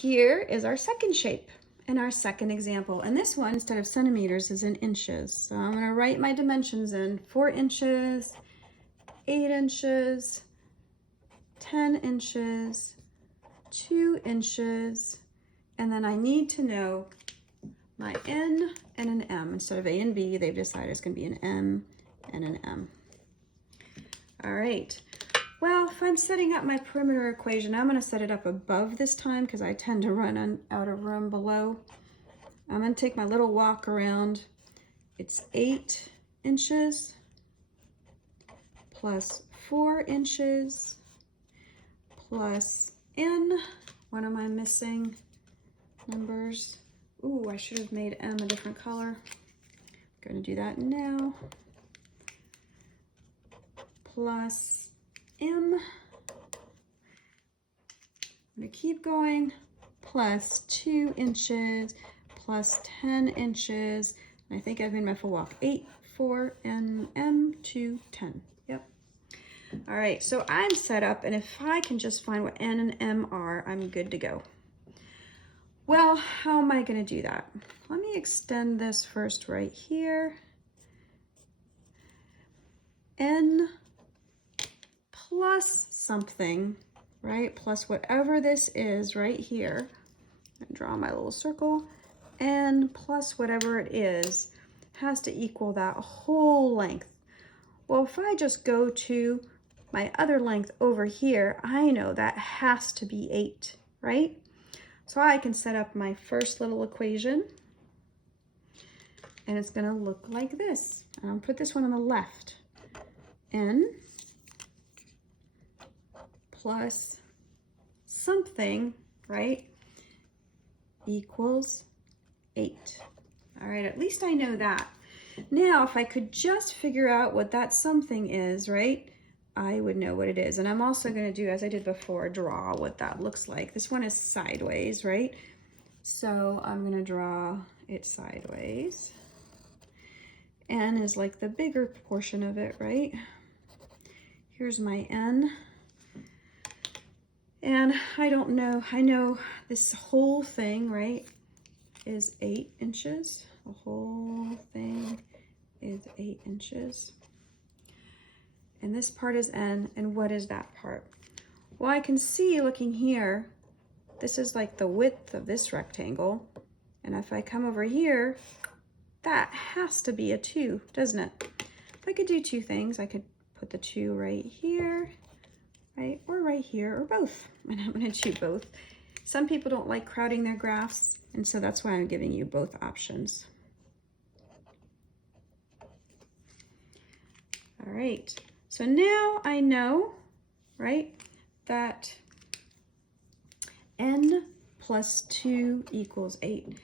Here is our second shape and our second example. And this one, instead of centimeters, is in inches. So I'm gonna write my dimensions in: 4 inches, 8 inches, 10 inches, 2 inches, and then I need to know my N and an M. Instead of A and B, they've decided it's gonna be an M and an M. All right. Well, if I'm setting up my perimeter equation, I'm going to set it up above this time because I tend to run out of room below. I'm going to take my little walk around. It's 8 inches plus 4 inches plus N. What am I missing? Numbers. Ooh, I should have made M a different color. I'm going to do that now. Plus M. I'm going to keep going. Plus 2 inches plus 10 inches. And I think I've made my full walk. 8, 4, and M, 2, 10. Yep. All right, so I'm set up, and if I can just find what N and M are, I'm good to go. Well, how am I going to do that? Let me extend this first right here. N plus something, right? Plus whatever this is right here. I draw my little circle. N plus whatever it is has to equal that whole length. Well, if I just go to my other length over here, I know that has to be 8, right? So I can set up my first little equation, and it's going to look like this. And I'll put this one on the left. N plus something, right, equals 8. All right, at least I know that. Now, if I could just figure out what that something is, right, I would know what it is. And I'm also going to do, as I did before, draw what that looks like. This one is sideways, right? So I'm going to draw it sideways. N is like the bigger portion of it, right? Here's my N. And I don't know, I know this whole thing, right, is 8 inches. The whole thing is 8 inches. And this part is N, and what is that part? Well, I can see looking here, this is like the width of this rectangle. And if I come over here, that has to be a 2, doesn't it? If I could do 2 things, I could put the 2 right here, right, or right here, or both. And I'm going to do both. Some people don't like crowding their graphs, and so that's why I'm giving you both options. All right, so now I know, right, that N plus 2 equals 8.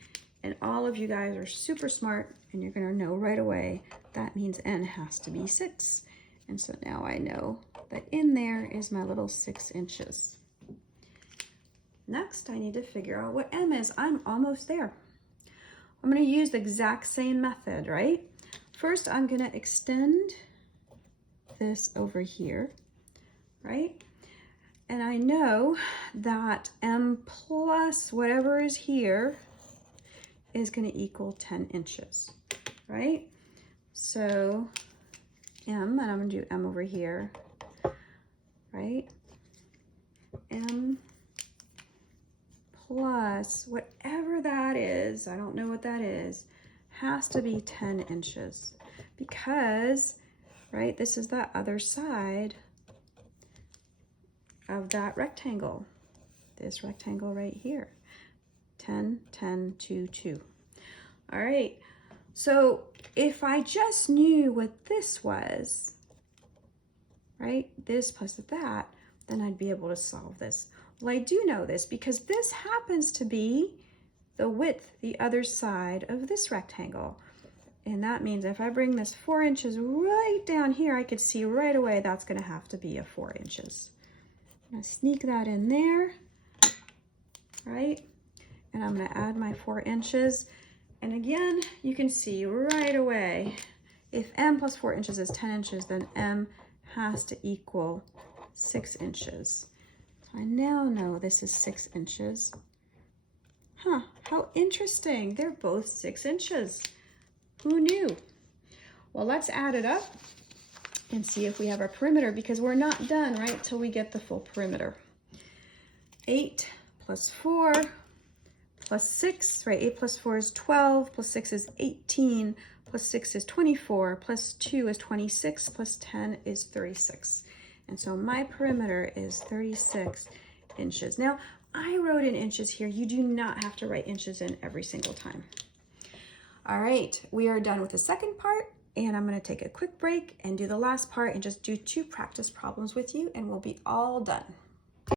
And all of you guys are super smart, and you're going to know right away that means N has to be 6. And so now I know that in there is my little 6 inches. Next, I need to figure out what M is. I'm almost there. I'm going to use the exact same method, right? First, I'm going to extend this over here, right? And I know that M plus whatever is here is going to equal 10 inches, right? So M, and I'm going to do M over here, right? M plus whatever that is, I don't know what that is, has to be 10 inches because, right, this is the other side of that rectangle, this rectangle right here. 10, 10, 2, 2. All right, so if I just knew what this was, right, this plus that, then I'd be able to solve this. Well, I do know this because this happens to be the width, the other side of this rectangle. And that means if I bring this 4 inches right down here, I could see right away that's going to have to be a 4 inches. I'm going to sneak that in there, right? And I'm going to add my 4 inches. And again, you can see right away, if M plus 4 inches is 10 inches, then M has to equal 6 inches. So I now know this is 6 inches, Huh, how interesting. They're both 6 inches. Who knew? Well, let's add it up and see if we have our perimeter, because we're not done, right, till we get the full perimeter. 8 plus 4 plus 6, right? 8 plus 4 is 12, plus 6 is 18, plus 6 is 24, plus 2 is 26, plus 10 is 36. And so my perimeter is 36 inches. Now, I wrote in inches here. You do not have to write inches in every single time. All right, we are done with the second part, and I'm going to take a quick break and do the last part and just do 2 practice problems with you, and we'll be all done.